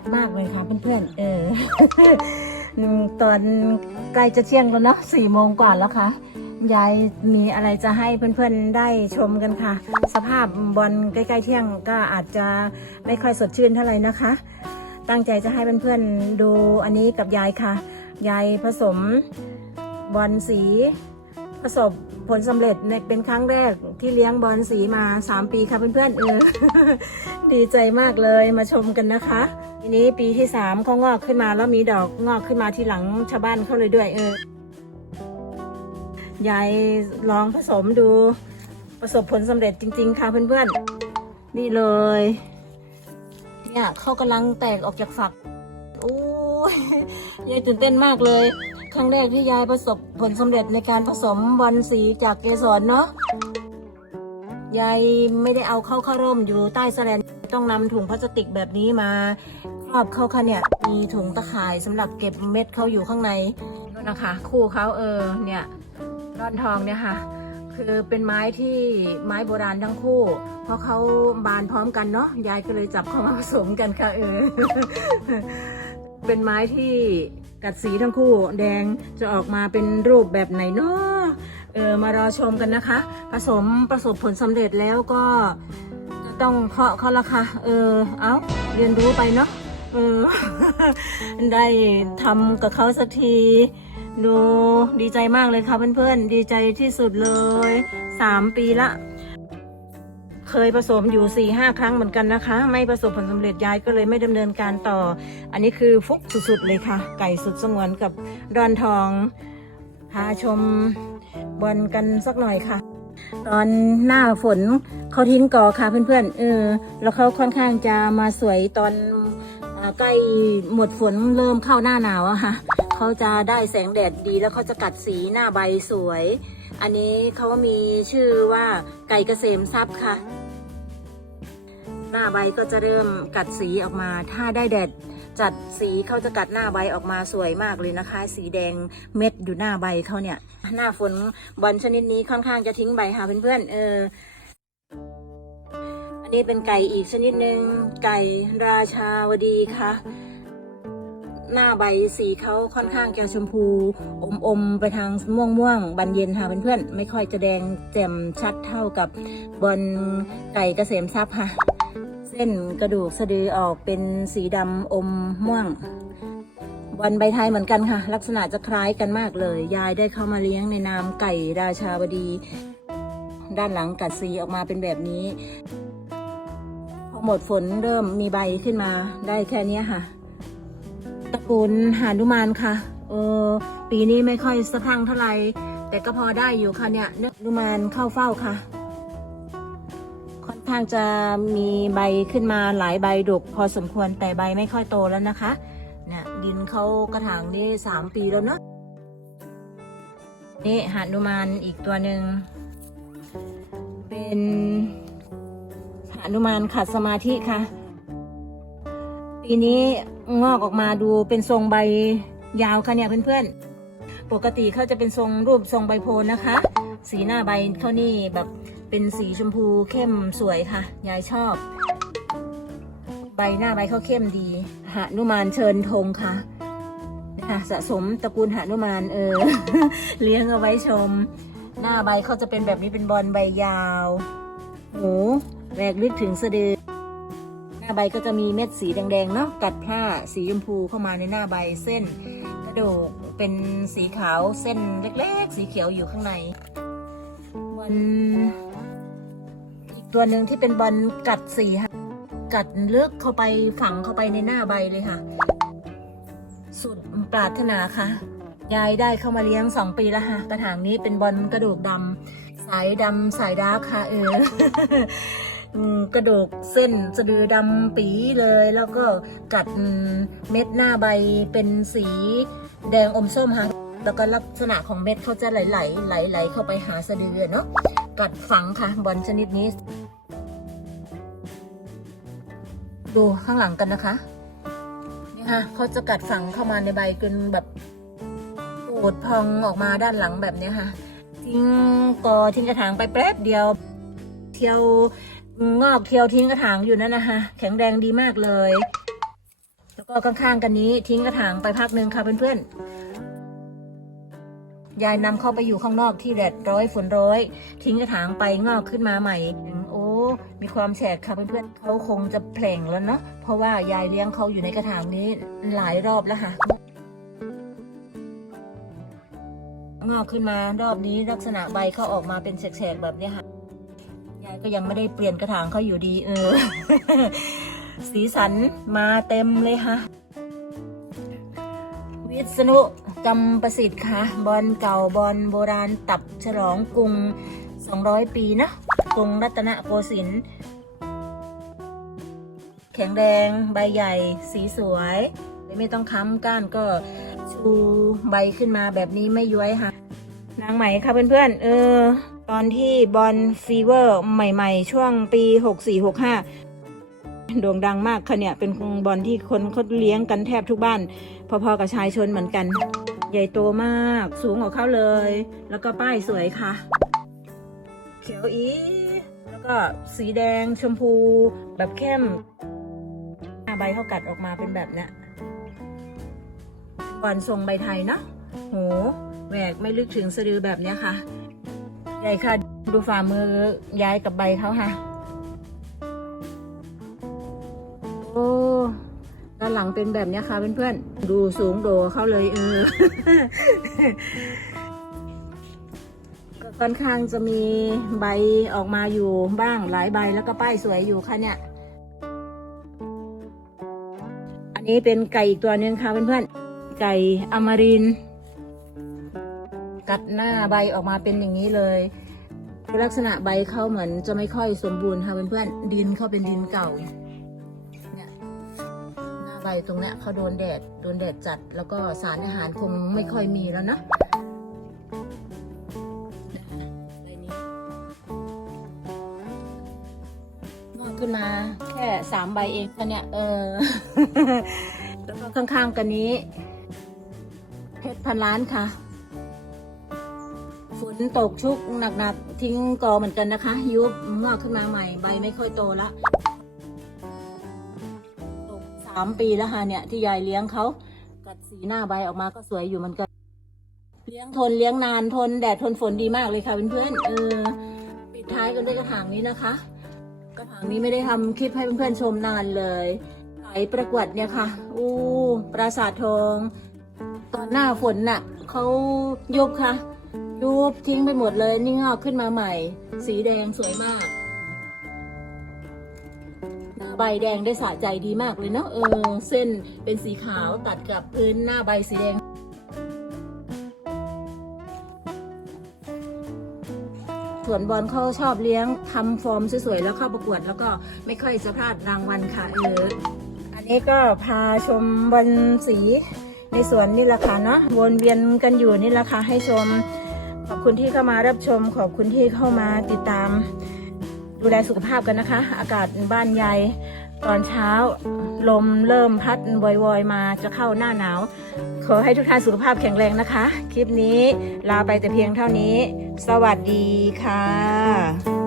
ดมากเลยค่ะเพื่อนๆ เออ ตอนใกล้จะเที่ยงแล้วเนาะสี่โมงกว่าแล้วค่ะ ยายมีอะไรจะให้เพื่อนๆได้ชมกันค่ะ สภาพบอลใกล้ๆเที่ยงก็อาจจะไม่ค่อยสดชื่นเท่าไหร่นะคะ ตั้งใจจะให้เพื่อนๆดูอันนี้กับยายค่ะ ยายผสมบอลสี ประสบผลสำเร็จในเป็นครั้งแรกที่เลี้ยงบอลสีมา 3 ปีค่ะเพื่อนๆเออดีใจมากเลยมาชมกันนะคะ ทีนี้ปีที่3เขางอกขึ้นมาแล้วมีดอกงอกขึ้นมาที่หลังชาวบ้านเขาเลยด้วยเออยายลองผสมดูประสบผลสำเร็จจริง ๆ ค่ะเพื่อนๆนี่เลยเนี่ยเขากำลังแตกออกจากฝักโอ้ยยายตื่นเต้นมากเลย ครั้งแรกที่ยายประสบผลสำเร็จในการผสมบอลสีจากเกสรเนาะยายไม่ได้เอาเข้าเข้าร่มอยู่ใต้แสลนต้องนำถุงพลาสติกแบบนี้มาครอบเข้าค่ะเนี่ย มีถุงตะข่ายสำหรับเก็บเม็ดเขาอยู่ข้างในนู่นนะคะ คู่เขาเออเนี่ยร่อนทองเนี่ยค่ะ คือเป็นไม้ที่ไม้โบราณทั้งคู่ เพราะเขาบานพร้อมกันเนาะยายก็เลยจับเข้ามาผสมกันค่ะเออเป็นไม้ที่ กัดสีทั้งคู่แดงจะออกมาเป็นรูปแบบไหนเนาะเออมารอชมกันนะคะ ผสมประสบผลสำเร็จแล้วก็ต้องเคาะเขาะละค่ะเออเอาเรียนรู้ไปเนาะเออได้ทำกับเขาสักทีดูดีใจมากเลยค่ะเพื่อนๆ ดีใจที่สุดเลยสามปีละ เคยผสมอยู่4ี่ห้าครั้งเหมือนกันนะคะ ไม่ประสบผลสำเร็จยายก็เลยไม่ดำเนินการต่อ อันนี้คือฟุกสุดๆเลยค่ะ ไก่สุดสงวนกับดอนทองพาชมบอลกันสักหน่อยค่ะ ตอนหน้าฝนเขาทิ้งกอค่ะเพื่อนๆเออแล้วเขาค่อนข้างจะมาสวยตอนใกล้หมดฝนเริ่มเข้าหน้าหนาวอะค่ะเขาจะได้แสงแดดดีแล้วเขาจะกัดสีหน้าใบสวย อันนี้เขามีชื่อว่าไก่เกษมทรัพย์ค่ะ หน้าใบก็จะเริ่มกัดสีออกมา ถ้าได้แดดจัดสีเขาจะกัดหน้าใบออกมาสวยมากเลยนะคะ สีแดงเม็ดอยู่หน้าใบเขาเนี่ย หน้าฝนบอลชนิดนี้ค่อนข้างจะทิ้งใบค่ะเพื่อนๆเอออันนี้เป็นไก่อีกชนิดหนึ่งไก่ราชาวดีค่ะหน้าใบสีเขาค่อนข้างจะชมพู อมอมๆไปทางม่วงม่วงๆบันเย็นค่ะเพื่อนๆไม่ค่อยจะแดงแจ่มชัดเท่ากับบอลไก่เกษมทรัพย์ค่ะ ส้นกระดูกสะดือออกเป็นสีดำอมม่วงบอลใบไทยเหมือนกันค่ะ ลักษณะจะคล้ายกันมากเลย ยายได้เข้ามาเลี้ยงในนามไก่ราชาวดี ด้านหลังกัดสีออกมาเป็นแบบนี้ พอหมดฝนเริ่มมีใบขึ้นมาได้แค่นี้ค่ะตระกูลหานุมานค่ะเออปีนี้ไม่ค่อยสะพังเท่าไหร่แต่ก็พอได้อยู่ค่ะเนี่ยเนื้อนุมานเข้าเฝ้าค่ะ ค่อนข้างจะมีใบขึ้นมาหลายใบดกพอสมควรแต่ใบไม่ค่อยโตแล้วนะคะเนี่ยดินเขากระถางนี่สามปีแล้วเนาะนี่หานุมานอีกตัวหนึ่งเป็นหานุมานขัดสมาธิค่ะ ปีนี้งอกออกมาดูเป็นทรงใบยาวค่ะเนี่ยเพื่อนๆ ปกติเขาจะเป็นทรงรูปทรงใบโพลนะคะ สีหน้าใบเขานี่แบบ เป็นสีชมพูเข้มสวยค่ะ ยายชอบ ใบหน้าใบเขาเข้มดีหานุมานเชิญธงค่ะนะคะสะสมตระกูลหานุมานเออ เลี้ยงเอาไว้ชม หน้าใบเขาจะเป็นแบบนี้เป็นบอลใบยาวหูแรกลึกถึงสะดือ หน้าใบก็จะมีเม็ดสีแดงๆเนาะกัดผ้าสีชมพูเข้ามาในหน้าใบเส้นกระดูกเป็นสีขาวเส้นเล็กๆ สีเขียวอยู่ข้างในบอลอีก ตัวหนึ่งที่เป็นบอลกัดสีค่ะ กัดลึกเข้าไปฝังเข้าไปในหน้าใบเลยค่ะ สุดปรารถนาค่ะ ยายได้เข้ามาเลี้ยงสองปีแล้วค่ะ กระถางนี้เป็นบอลกระดูกดำสายดำสายดาร์กค่ะเออกระดูกเส้นสะดือดำปีเลย แล้วก็กัดเม็ดหน้าใบเป็นสีแดงอมส้มค่ะแล้วก็ลักษณะของเม็ดเขาจะไหลๆไหลไหลเข้าไปหาสะดือเนาะ กัดฝังค่ะ บอลชนิดนี้ ดูข้างหลังกันนะคะ นี่ค่ะเขาจะกัดฝังเข้ามาในใบจนแบบปูดพองออกมาด้านหลังแบบนี้ค่ะ ทิ้งกอทิ้งกระถางไปแป๊บเดียว เที่ยวงอกเที่ยวทิ้งกระถางอยู่นั่นนะคะแข็งแรงดีมากเลย แล้วก็ข้างๆกันนี้ทิ้งกระถางไปพักหนึ่งค่ะเพื่อนๆ ยายนำเข้าไปอยู่ข้างนอกที่แดดร้อยฝนร้อย ทิ้งกระถางไปงอกขึ้นมาใหม่โอ้มีความแฉกค่ะเพื่อนๆเขาคงจะแผลงแล้วเนาะเพราะว่ายายเลี้ยงเขาอยู่ในกระถางนี้หลายรอบแล้วค่ะงอกขึ้นมารอบนี้ลักษณะใบเขาออกมาเป็นแฉกๆแบบนี้ค่ะยายก็ยังไม่ได้เปลี่ยนกระถางเขาอยู่ดีเออ สีสันมาเต็มเลยค่ะ วิษณุจำประสิทธิ์ค่ะบอลเก่าบอลโบราณตับฉลองกรุง 200 ปีนะกรุงรัตนโกสินทร์แข็งแรงใบใหญ่สีสวยไม่ต้องค้ำก้านก็ชูใบขึ้นมาแบบนี้ไม่ย้วยค่ะ นางไหมค่ะเพื่อนๆเออ ตอนที่บอลฟีเวอร์ใหม่ๆ ช่วงปี 64-65 โด่งดังมากค่ะเนี่ยเป็นบอลที่คนเขาเลี้ยงกันแทบทุกบ้าน พอๆกับชายชนเหมือนกัน ใหญ่โตมากสูงกว่าเขาเลย แล้วก็ป้ายสวยค่ะ เขียวอีแล้วก็สีแดงชมพูแบบเข้มใบเขากัดออกมาเป็นแบบเนี้ยบอลทรงใบไทยเนาะโหแหวกไม่ลึกถึงสะดือแบบเนี้ยค่ะ ใหญ่ค่ะ ดูฝ่ามือย้ายกับใบเขาค่ะ หลังเป็นแบบนี้ค่ะเพื่อนๆ ดูสูงโดเขาเลยเออก็ค่อนข้างจะมีใบออกมาอยู่บ้างหลายใบแล้วก็ป้ายสวยอยู่ค่ะเนี่ย อันนี้เป็นไก่อีกตัวหนึ่งค่ะเพื่อนๆ ไก่อมรินกัดหน้าใบออกมาเป็นอย่างนี้เลย ลักษณะใบเขาเหมือนจะไม่ค่อยสมบูรณ์ค่ะเพื่อนๆ ดินเขาเป็นดินเก่า ใบตรงเนี้ยเขาโดนแดดโดนแดดจัด แล้วก็สารอาหารคงไม่ค่อยมีแล้วนะงอกขึ้นมาแค่สามใบเองค่ะเนี่ยเออแล้วก็ข้างๆกันนี้ เพชรพันล้านค่ะฝนตกชุกหนักๆทิ้งกอเหมือนกันนะคะ ยุบงอกขึ้นมาใหม่ ใบไม่ค่อยโตละ สามปีแล้วค่ะเนี่ยที่ยายเลี้ยงเขากัดสีหน้าใบออกมาก็สวยอยู่เหมือนกัน เลี้ยงทนเลี้ยงนานทนแดดทนฝนดีมากเลยค่ะเพื่อนๆเออปิดท้ายกันด้วยกระถางนี้นะคะ กระถางนี้ไม่ได้ทำคลิปให้เพื่อนๆชมนานเลยไหลประกวดเนี่ยค่ะอู้ปราสาททอง ตอนหน้าฝนน่ะเขายุบค่ะยุบทิ้งไปหมดเลย นี่งอกขึ้นมาใหม่ สีแดงสวยมาก ใบแดงได้สะใจดีมากเลยเนาะเออ เส้นเป็นสีขาวตัดกับพื้นหน้าใบสีแดงส่วนบอลเขาชอบเลี้ยงทำฟอร์มสวยๆแล้วเข้าประกวด แล้วก็ไม่ค่อยจะพลาดรางวัลค่ะเอออันนี้ก็พาชมบอลสีในสวนนี่แหละค่ะเนาะวนเวียนกันอยู่นี่แหละค่ะให้ชม ขอบคุณที่เข้ามารับชม ขอบคุณที่เข้ามาติดตาม ดูแลสุขภาพกันนะคะ อากาศบ้านใหญ่ตอนเช้า ลมเริ่มพัดวอยๆมาจะเข้าหน้าหนาว ขอให้ทุกท่านสุขภาพแข็งแรงนะคะ คลิปนี้ลาไปแต่เพียงเท่านี้ สวัสดีค่ะ